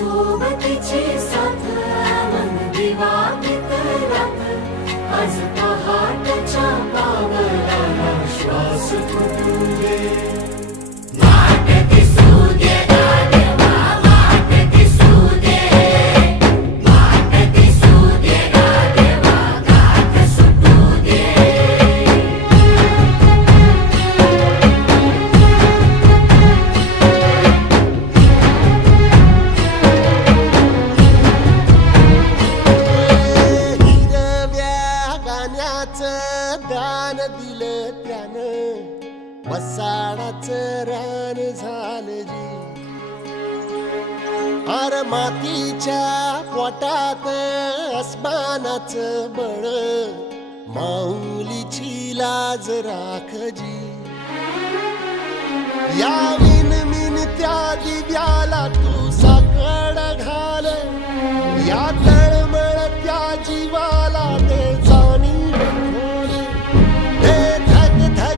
सोबतीची साथ मन दिवाळीत रात आज पहाटच्या पावलाला श्वास फुटू दे वाट दिसू दे गाढवा वाट दिसू दे वाट दिसू दे गाढवा गाठ सुटू दे दान दिलं त्यानं वसाडाचं रान झालं जी अर मातीच्या पोटात अस्मानाचं बळ माऊलीची लाज राखजी या विनमिन त्या दिव्याला तू साकड घाल या